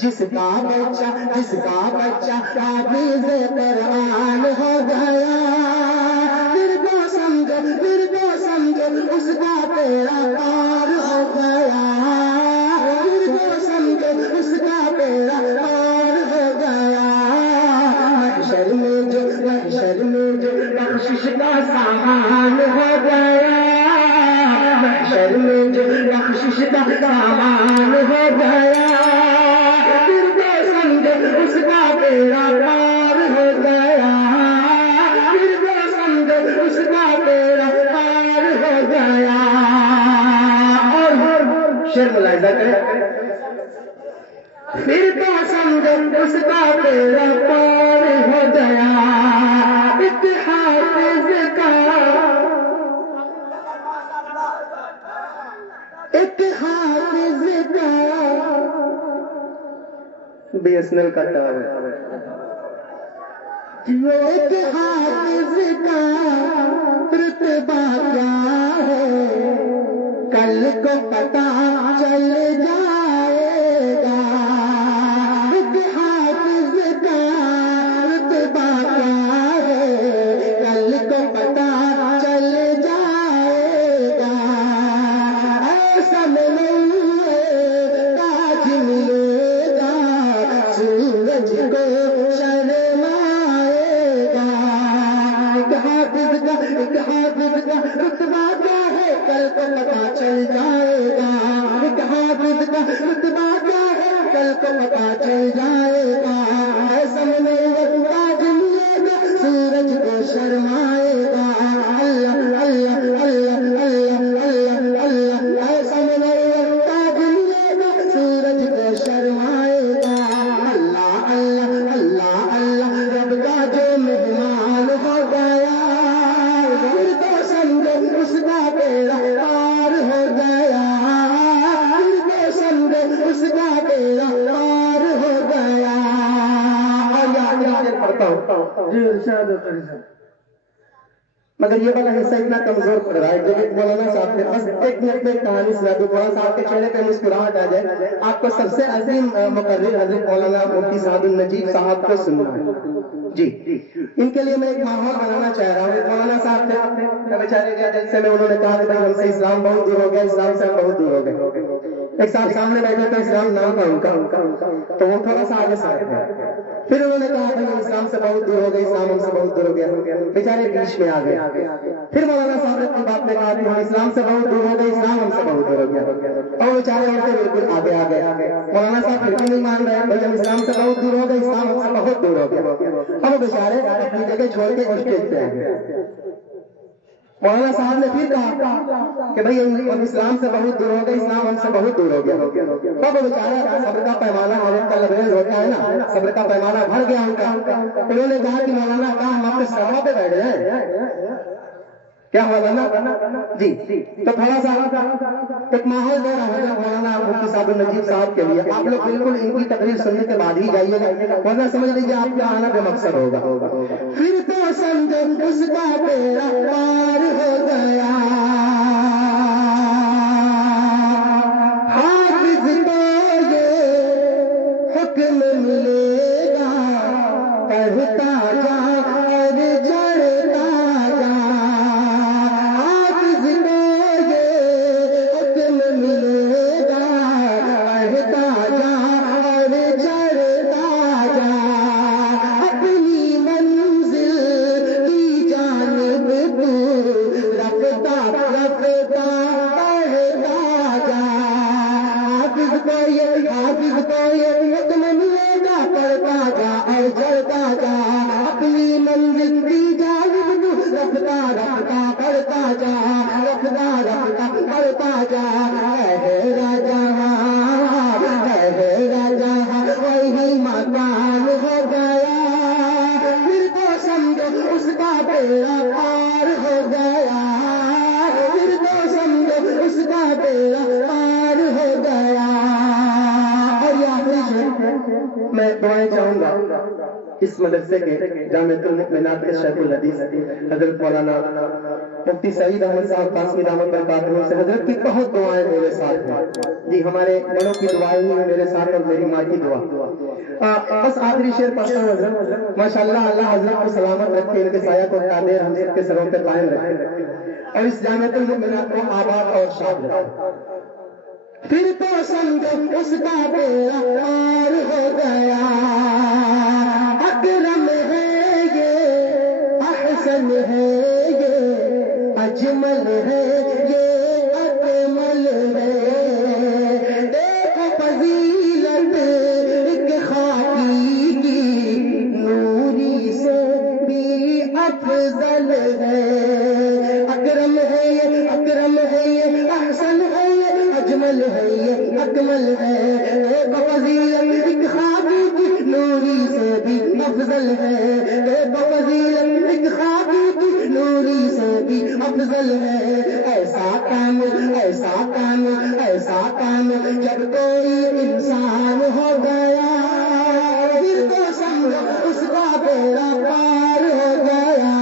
جس کا بچہ حافظ قرآن ہو گیا، پھر کو سمجھ اس کا بیڑا پار ہو گیا، پھر کو سمجھ اس کا بیڑا پار ہو گیا۔ محشر میں جو بخشش کا سامان ہو گیا، محشر میں جو بخشش کا سامان ہو گیا، پھر کو سمجھ اس کا بیڑا پار ہو گیا، پھر کو سمجھ اس کا بیڑا پار ہو گیا۔ اور شعر ملاحظہ کریں، پھر تو سمجھ اس کا بیڑا پار ہو گیا۔ ایک حافظ کا بی ایس این ایل کا ٹاور، ایک حافظ کا رتبہ کیا ہے، کل کو پتہ چل جائے گا۔ ایک حافظ کا رتبہ کیا ہے، کل کو پتہ چل جائے گا۔ ایسا نہیں تاج ملے گا، سورج کو شرمائے گا۔ ایک حافظ کا رتبہ کیا ہے، کل کو پتہ چل جائے گا۔ ایک حافظ کا رتبہ کیا ہے، کل کو پتہ چل جائے گا۔ ایسا نہیں تاج ملے گا، سورج کو شرمائے گا۔ اللہ اللہ اللہ اللہ اللہ، ایسا نہیں تاج ملے گا، سورج کو شرمائے گا۔ اللہ اللہ اللہ اللہ، رب کا جو مہمان ہو گیا، پھر تو سمجھو اس کا بیڑا پار ہو گیا، پھر تو سمجھو اس کا بیڑا پار ہو گیا۔ اور یاد پڑھتا ہوں جی ارشاد کریں، مگر یہ والا حصہ اتنا کمزور پڑ رہا ہے کہ مولانا صاحب نے بس ایک منٹ میں کہانی سنا دوں، مولانا صاحب کے چہرے پہ مسکراہٹ آ جائے۔ آپ کو سب سے عظیم مقرر حضرت مولانا مفتی سعد النجیب صاحب کو سننا ہے جی، ان کے لیے میں ایک ماحول بنانا چاہ رہا ہوں۔ مولانا صاحب نے بیچارے گئے جلسے میں، انہوں نے کہا کہ بھائی ہم سے اسلام بہت دور ہو گیا، اسلام سے ہم بہت دور ہو گئے۔ ایک صاحب سامنے بیٹھے تھے، اسلام نام تھا ان کا، تو وہ تھوڑا سا آگے سے گئے۔ پھر انہوں نے کہا بھائی اسلام سے بہت دور ہو گئے، اسلام ہم سے بہت دور ہو گیا، بیچارے بیچ میں آ گئے۔ پھر مولانا صاحب نے اپنی بات میں کہا کہ ہم اسلام سے بہت دور ہو گئے، اسلام ہم سے بہت دور ہو گیا، اور بیچارے اور سے بالکل آگے آ گئے۔ مولانا صاحب پھر بھی نہیں مان رہے، بھائی ہم اسلام سے بہت دور ہو گئے، اسلام ہم سے بہت دور ہو گیا، اور وہ بیچارے اپنی جگہ چھوڑ کے اسٹیج پہ آ گئے۔ مولانا صاحب نے پھر کہا کہ بھائی ہم اسلام سے بہت دور ہو گئے، اسلام ہم سے بہت دور ہو گیا۔ تب وہ بیچارہ صبر کا پیمانہ حضرت کا لبریز ہوتا ہے نا، صبر کا پیمانہ بھر گیا ان کا۔ انہوں نے کہا کہ مولانا کہا ہم آپ کے سرما پہ بیٹھ جائیں، کیا مولانا جی؟ تو تھوڑا سا ایک ماحول دے رہا ہے مولانا مفتی سعد النجیب صاحب کے لیے، آپ لوگ بالکل ان کی تقریر سننے کے بعد ہی جائیے گا، ورنہ سمجھ لیجیے آپ کا آنا بے مقصد ہوگا۔ پھر تو سمجھو اس کا بیڑا پار ہو گیا، حافظ کو یہ حکم ملے گا، پڑھتا جا اور جڑتا جا، حافظ کو یہ حکم ملے گا، پڑھتا جا اور جڑتا جا، اپنی منزل کی جانب تو رفتہ میں دعائیں چاہوں گا اس مدرسے کے جامعۃ المؤمنات کے شیخ الحدیث حضرت مولانا مفتی سعید احمد صاحب قاسمی دامت برکاتہ سے، حضرت کی بہت دعائیں میرے ساتھ ہیں جی، ہمارے بڑوں کی دعائیں ہی میرے ساتھ اور میری ماں کی دعا۔ بس آخری شعر پڑھتا ہوں حضرت، ماشاءاللہ اللہ حضرت کو سلامت رکھے، ان کے سایہ کو قادر ہم سب کے سروں پہ قائم رکھے اور اس جامعۃ المؤمنات کو آباد اور شاد رکھے۔ پھر تو سمجھو اس کا بیڑا پار ہو گیا، اکرم ہے یہ، احسن ہے یہ، اجمل ہے یہ، اکمل ہے، دیکھو فضیلت ایک خاکی کی، نوری سے بھی افضل ہے، اکرم ہے یہ، اکرم ہے یہ، احسن ہے یہ، اجمل ہے یہ، اکمل ہے، دیکھو فضیلت ایک خاکی کی، نوری سے بھی افضل ہے، دیکھو فضیلت ایک خاکی کی، نوری سے بھی افضل ہے، ایسا کام ایسا کام ایسا کام جب کوئی انسان ہو گیا، پھر تو سمجھو اس کا بیڑا پار ہو گیا،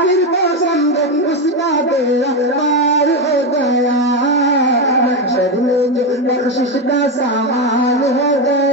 پھر تو سمجھو اس کا بیڑا پار ہو گیا، محشر میں جو بخشش کا سامان ہو گیا۔